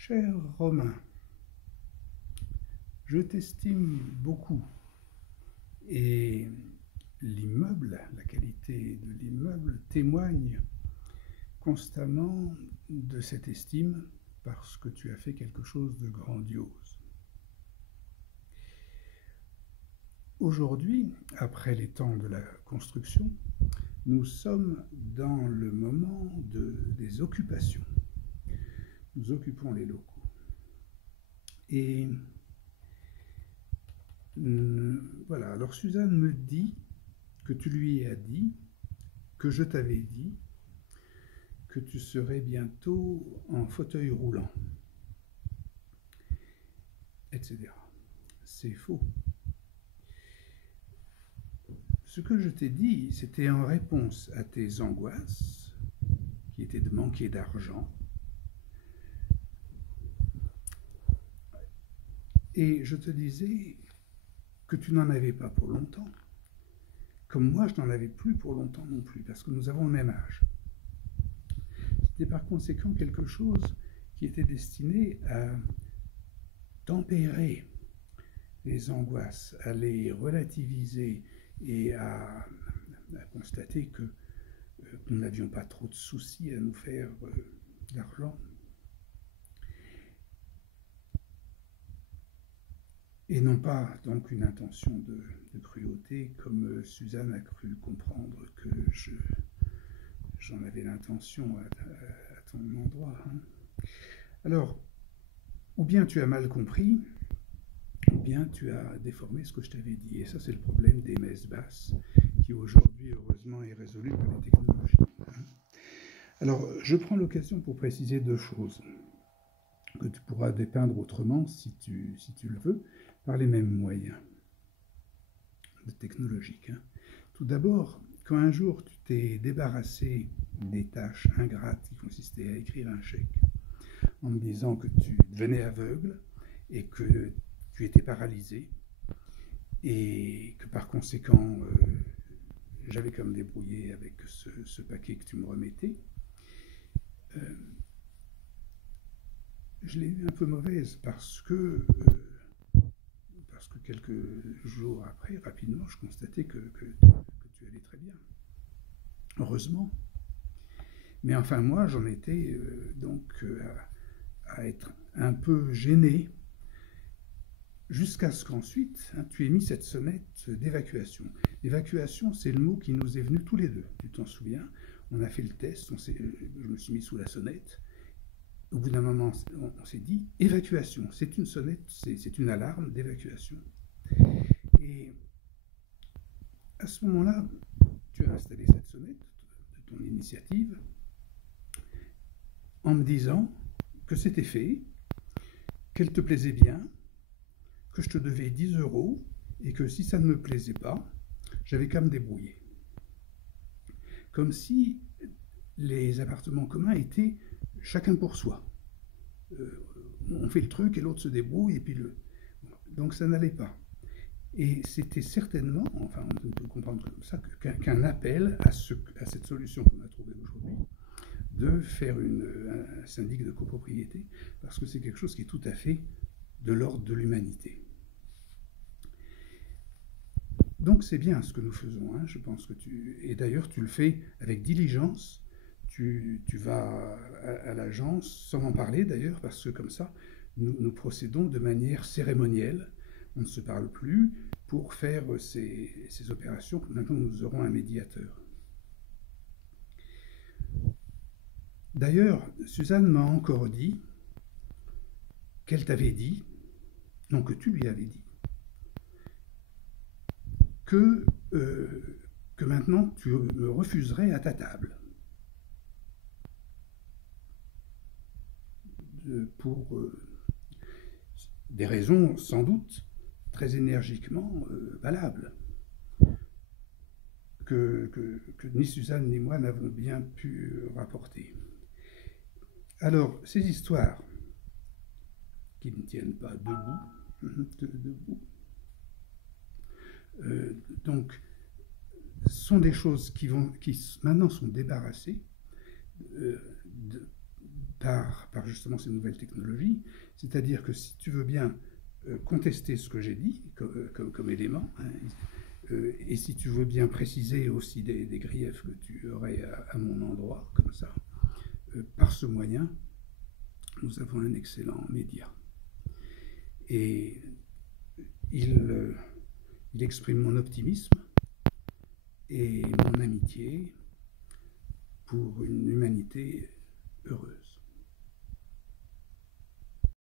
Cher Romain, je t'estime beaucoup et l'immeuble, la qualité de l'immeuble témoigne constamment de cette estime parce que tu as fait quelque chose de grandiose. Aujourd'hui, après les temps de la construction, nous sommes dans le moment des occupations. Nous occupons les locaux. Et voilà, alors Suzanne me dit que tu lui as dit, que je t'avais dit, que tu serais bientôt en fauteuil roulant, etc. C'est faux. Ce que je t'ai dit, c'était en réponse à tes angoisses, qui étaient de manquer d'argent. Et je te disais que tu n'en avais pas pour longtemps, comme moi je n'en avais plus pour longtemps non plus, parce que nous avons le même âge. C'était par conséquent quelque chose qui était destiné à tempérer les angoisses, à les relativiser et à constater que nous n'avions pas trop de soucis à nous faire d'argent. Et non pas donc une intention de cruauté comme Suzanne a cru comprendre que j'en avais l'intention à ton endroit. Alors, ou bien tu as mal compris, ou bien tu as déformé ce que je t'avais dit. Et ça, c'est le problème des messes basses, qui aujourd'hui, heureusement, est résolu par les technologies. Alors, je prends l'occasion pour préciser deux choses que tu pourras dépeindre autrement, si tu le veux, par les mêmes moyens technologiques. Tout d'abord, quand un jour tu t'es débarrassé des tâches ingrates qui consistaient à écrire un chèque, en me disant que tu devenais aveugle et que tu étais paralysé, et que par conséquent, j'avais comme débrouillé avec ce paquet que tu me remettais, je l'ai eu un peu mauvaise parce que quelques jours après, rapidement, je constatais que tu allais très bien. Heureusement. Mais enfin, moi, j'en étais donc à être un peu gêné jusqu'à ce qu'ensuite, tu aies mis cette sonnette d'évacuation. L'évacuation, c'est le mot qui nous est venu tous les deux. Tu t'en souviens? On a fait le test, je me suis mis sous la sonnette. Au bout d'un moment, on s'est dit évacuation. C'est une sonnette, c'est une alarme d'évacuation. Et à ce moment-là, tu as installé cette sonnette de ton initiative en me disant que c'était fait, qu'elle te plaisait bien, que je te devais 10 € et que si ça ne me plaisait pas, j'avais qu'à me débrouiller. Comme si les appartements communs étaient chacun pour soi. On fait le truc et l'autre se débrouille et puis donc ça n'allait pas. Et c'était certainement, enfin on peut comprendre comme ça, qu'un appel à cette solution qu'on a trouvée aujourd'hui, de faire un syndic de copropriété, parce que c'est quelque chose qui est tout à fait de l'ordre de l'humanité. Donc c'est bien ce que nous faisons, je pense que et d'ailleurs tu le fais avec diligence, tu vas à l'agence, sans m'en parler d'ailleurs, parce que comme ça, nous procédons de manière cérémonielle, on ne se parle plus pour faire ces opérations. Maintenant, nous aurons un médiateur. D'ailleurs, Suzanne m'a encore dit qu'elle t'avait dit, non, que tu lui avais dit, que maintenant tu me refuserais à ta table. Pour des raisons sans doute très énergiquement valables, que ni Suzanne ni moi n'avons bien pu rapporter. Alors, ces histoires qui ne tiennent pas debout, donc, sont des choses qui maintenant sont débarrassées par justement ces nouvelles technologies. C'est-à-dire que si tu veux bien contester ce que j'ai dit comme élément, hein, et si tu veux bien préciser aussi des griefs que tu aurais à mon endroit, comme ça, par ce moyen, nous avons un excellent média. Et il exprime mon optimisme et mon amitié pour une humanité heureuse.